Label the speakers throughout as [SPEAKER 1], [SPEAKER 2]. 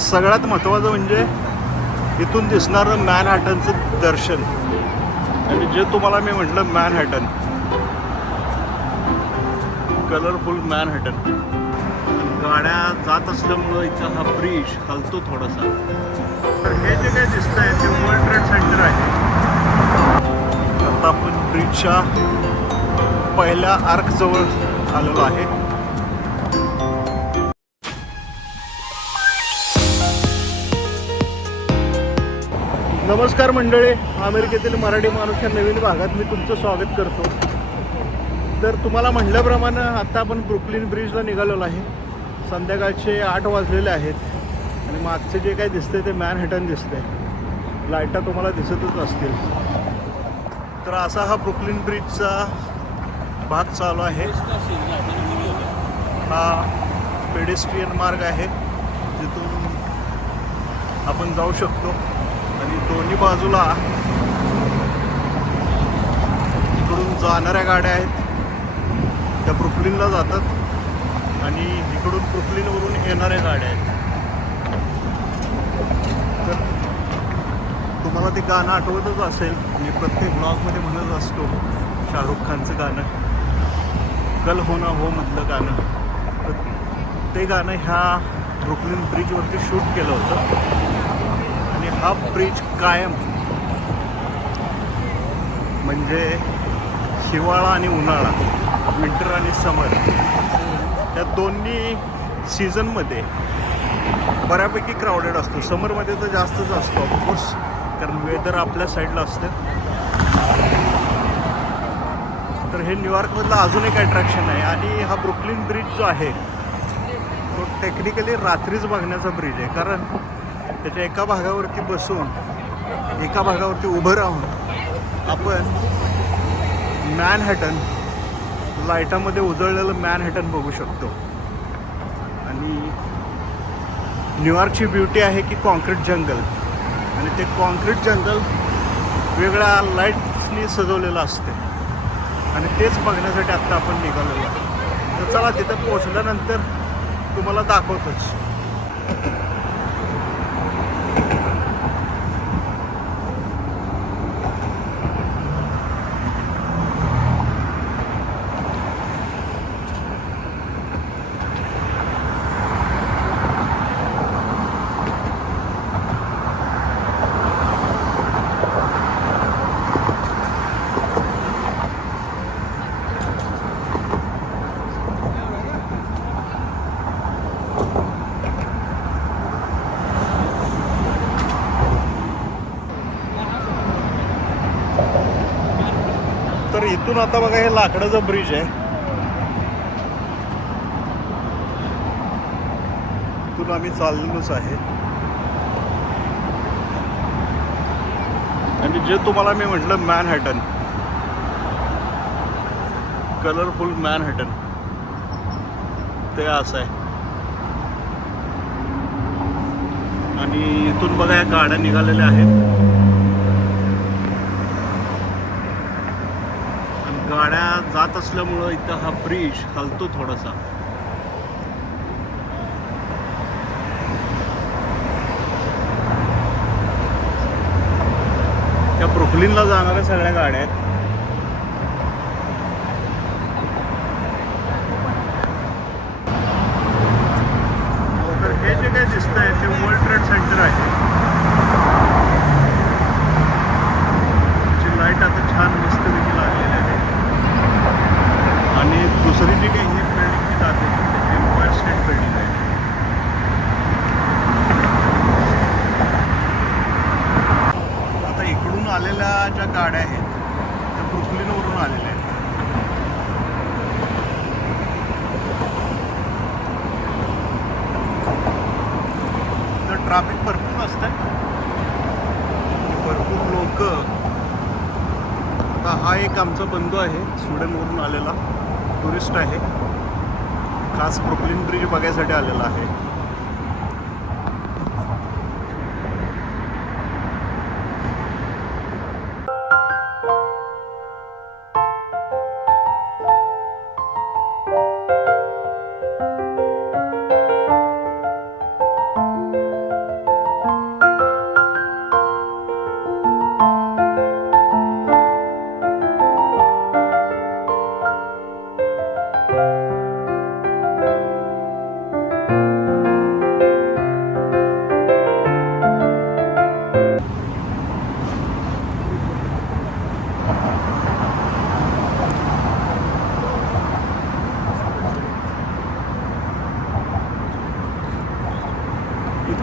[SPEAKER 1] सगळ्यात महत्त्वाचं म्हणजे इथून दिसणारं मॅनहॅटनचं दर्शन. आणि जे तुम्हाला मी म्हटलं मॅनहॅटन. Colourful Manhattan. गाड्या जात असल्यामुळं इथं हा ब्रिज हलतो थोडासा. तर हे जे काय दिसतं आहे ते वर्ल्ड ट्रेड सेंटर आहे. आता आपण ब्रिजच्या पहिल्या आर्कजवळ आलेलो आहे. नमस्कार मंडळी अमेरिकेतील मराठी माणूस या नवीन भागात मी तुमचं स्वागत करतो. तर तुम्हाला म्हटल्याप्रमाणे आत्ता आपण ब्रुकलिन ब्रिजला निघालेलो आहे. संध्याकाळचे आठ वाजलेले आहेत आणि मागचे जे काही दिसते ते मॅनहॅटन दिसते लाईटा तुम्हाला दिसतच असतील. तर असा हा ब्रुकलिन ब्रिजचा भाग चालू आहे. हा पेडेस्ट्रियन मार्ग आहे. जिथून आपण जाऊ शकतो. आणि दोन्ही बाजूला इकडून जाणाऱ्या गाड्या आहेत. त्या ब्रुकलिनला जातात आणि इकडून ब्रुकलिनवरून येणाऱ्या गाड्या आहेत. तर तुम्हाला ते गाणं आठवतच असेल. मी प्रत्येक ब्लॉगमध्ये म्हणत असतो शाहरुख खानचं गाणं कल हो ना हो मधलं गाणं. तर ते गाणं ह्या ब्रुकलिन ब्रिजवरती शूट केलं होतं. हा ब्रिज कायम. म्हणजे हिवाळा आणि उन्हाळा विंटर आणि समर या दोन्ही सीझनमध्ये बऱ्यापैकी क्राऊडेड असतो. समरमध्ये तर जास्तच असतो ऑफकोर्स कारण वेदर आपल्या साईडला असतं. तर हे न्यूयॉर्कमधलं अजून एक अट्रॅक्शन आहे आणि हा ब्रुकलिन ब्रिज जो आहे तो टेक्निकली रात्रीच बघण्याचा ब्रिज आहे. कारण त्याच्या एका भागावरती बसून एका भागावरती उभं राहून आपण मॅनहॅटन लाईटामध्ये उजळलेलं मॅनहॅटन बघू शकतो. आणि न्यूयॉर्कची ब्युटी आहे की कॉन्क्रीट जंगल. आणि ते कॉन्क्रीट जंगल वेगळ्या लाईट्सनी सजवलेलं असते. आणि तेच बघण्यासाठी आत्ता आपण निघालेलो आहे तर चला तिथं पोचल्यानंतर तुम्हाला दाखवतोच. इथून आता बघा हे लाकडाचं ब्रिज आहे. इथून आम्ही चाललेलोच आहे. आणि जे तुम्हाला मी म्हटलं मॅनहॅटन कलरफुल मॅनहॅटन ते असं आहे. आणि इथून बघा या गाड्या निघालेल्या आहेत आणि गाड्या जात असल्यामुळं इथं हा ब्रिज हलतो थोडासा. त्या ब्रुकलिनला जाणाऱ्या सगळ्या गाड्या आहेत तर हे जे काही दिसतंय ते वर्ल्ड ट्रेड सेंटर आहे ची लाइट आता छान मस्तपैकी लागलेली आहे आणि दुसरी जी काही ही बिल्डिंग जी जाते ते एम्पायर स्टेट बिल्डिंग आहे आता इकडून आलेल्या ज्या गाड्या आहेत त्या ब्रुकलिनवरून आलेल्या आहेत तर ट्रॅफिक भरपूर असतं भरपूर लोक. आता हा एक आमचा बंधू आहे स्वीडनवरून आलेला. टुरिस्ट आहे. खास ब्रुकलिन ब्रिज बघायसाठी आलेला आहे.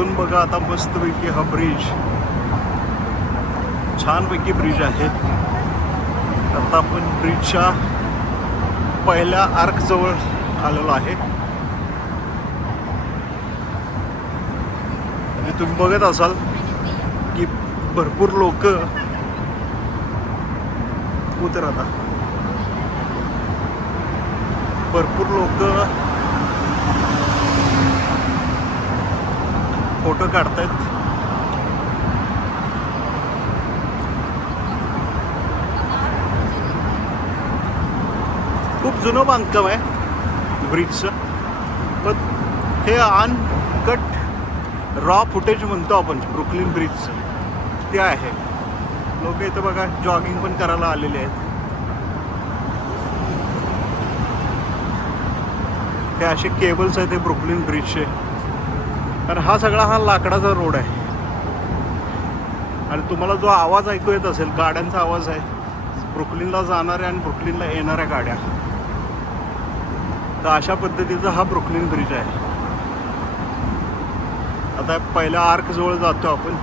[SPEAKER 1] इथून बघा आता मस्तपैकी हा ब्रिज छानपैकी ब्रिज आहे आता आपण ब्रिजच्या पहिल्या आर्क जवळ आलेलो आहे. आणि तुम्ही बघत असाल की भरपूर लोक उतरता भरपूर लोक फोटो काढतायत. खूप जुनं बांधकाम आहे ब्रिजचं. पण हे अनकट रॉ फुटेज म्हणतो आपण ब्रुकलिन ब्रिजचं ते आहे. लोक इथं बघा जॉगिंग पण करायला आलेले आहेत. हे असे केबल्स आहेत ते ब्रुकलिन ब्रिजचे कारण हा सगळा हा लाकडाचा रोड आहे. आणि तुम्हाला जो आवाज ऐकू येत असेल गाड्यांचा आवाज आहे ब्रुकलिनला जाणाऱ्या आणि ब्रुकलिनला येणाऱ्या गाड्या. तर अशा पद्धतीचा हा ब्रुकलिन ब्रिज आहे. आता पहिल्या आर्क जवळ जातो आपण.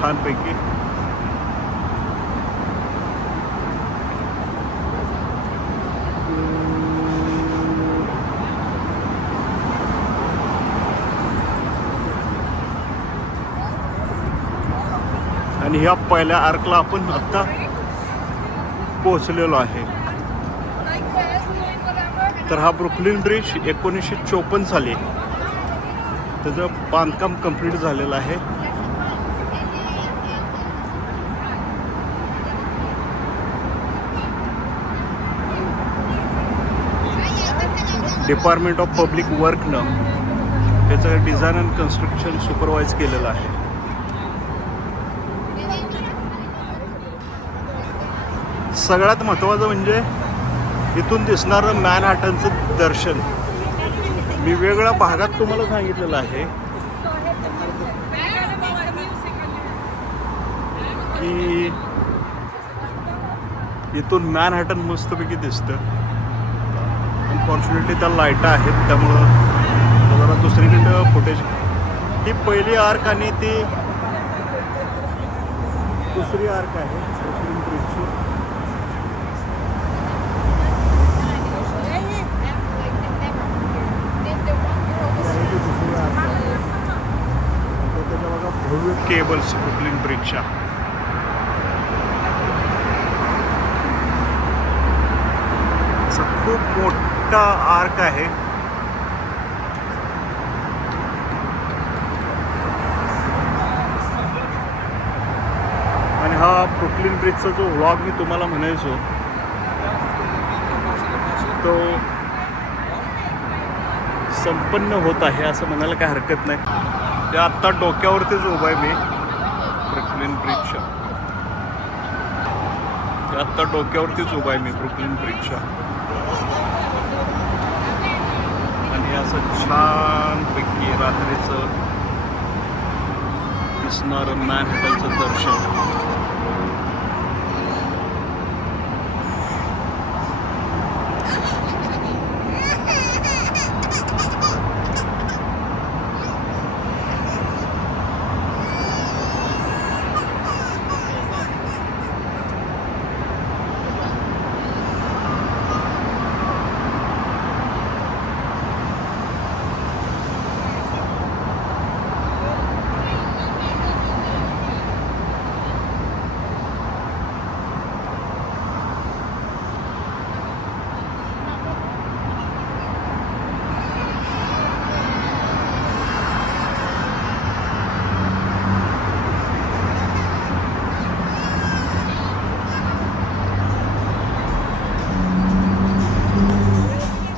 [SPEAKER 1] छानपैकी. आणि ह्या पहिल्या आर्कला आपण आता पोहोचलेलो आहे. तर हा ब्रुकलिन ब्रिज एकोणीसशे चोपन्न साली त्याचं बांधकाम कंप्लीट झालेलं आहे. डिपार्टमेंट ऑफ पब्लिक वर्कनं त्याचं डिझाईन अँड कन्स्ट्रक्शन सुपरवाईज केलेलं आहे. सगळ्यात महत्त्वाचं म्हणजे इथून दिसणारं मॅनहॅटनचं दर्शन. मी वेगळ्या भागात तुम्हाला सांगितलेलं आहे. की इथून मॅनहॅटन मस्तपैकी दिसतं. अनफॉर्च्युनेटली त्या लाईटा आहेत त्यामुळं जरा दुसरीकडं फुटेज ही पहिली आर्क आणि ती दुसरी आर्क आहे ब्रुकलिन ब्रिजची आहे ती दुसरी आर्क आहे तर त्याच्या बघा भव्य केबल्स ब्रुकलिन ब्रिजच्या असा खूप मोठा आर्क आहे. आणि हा ब्रुकलिन ब्रिजचा जो व्लॉग मी तुम्हाला म्हणायचो तो संपन्न होत आहे असं म्हणायला काही हरकत नाही. ते आत्ता डोक्यावरतीच उभा आहे मी. ब्रुकलिन ब्रिजच्या ते आत्ता डोक्यावरतीच उभं आहे मी ब्रुकलिन ब्रिजच्या आणि असं छानपैकी रात्रीचं दिसणारं मॅनहॅटनचं दर्शन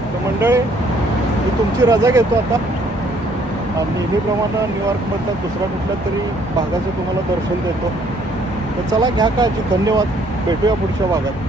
[SPEAKER 1] तर मंडळी मी तुमची रजा घेतो आता. आणि नेहमीप्रमाणे न्यूयॉर्कमधल्या दुसऱ्या कुठल्या तरी भागाचं तुम्हाला दर्शन देतो. तर चला घ्या काळजी. धन्यवाद. भेटूया पुढच्या भागात.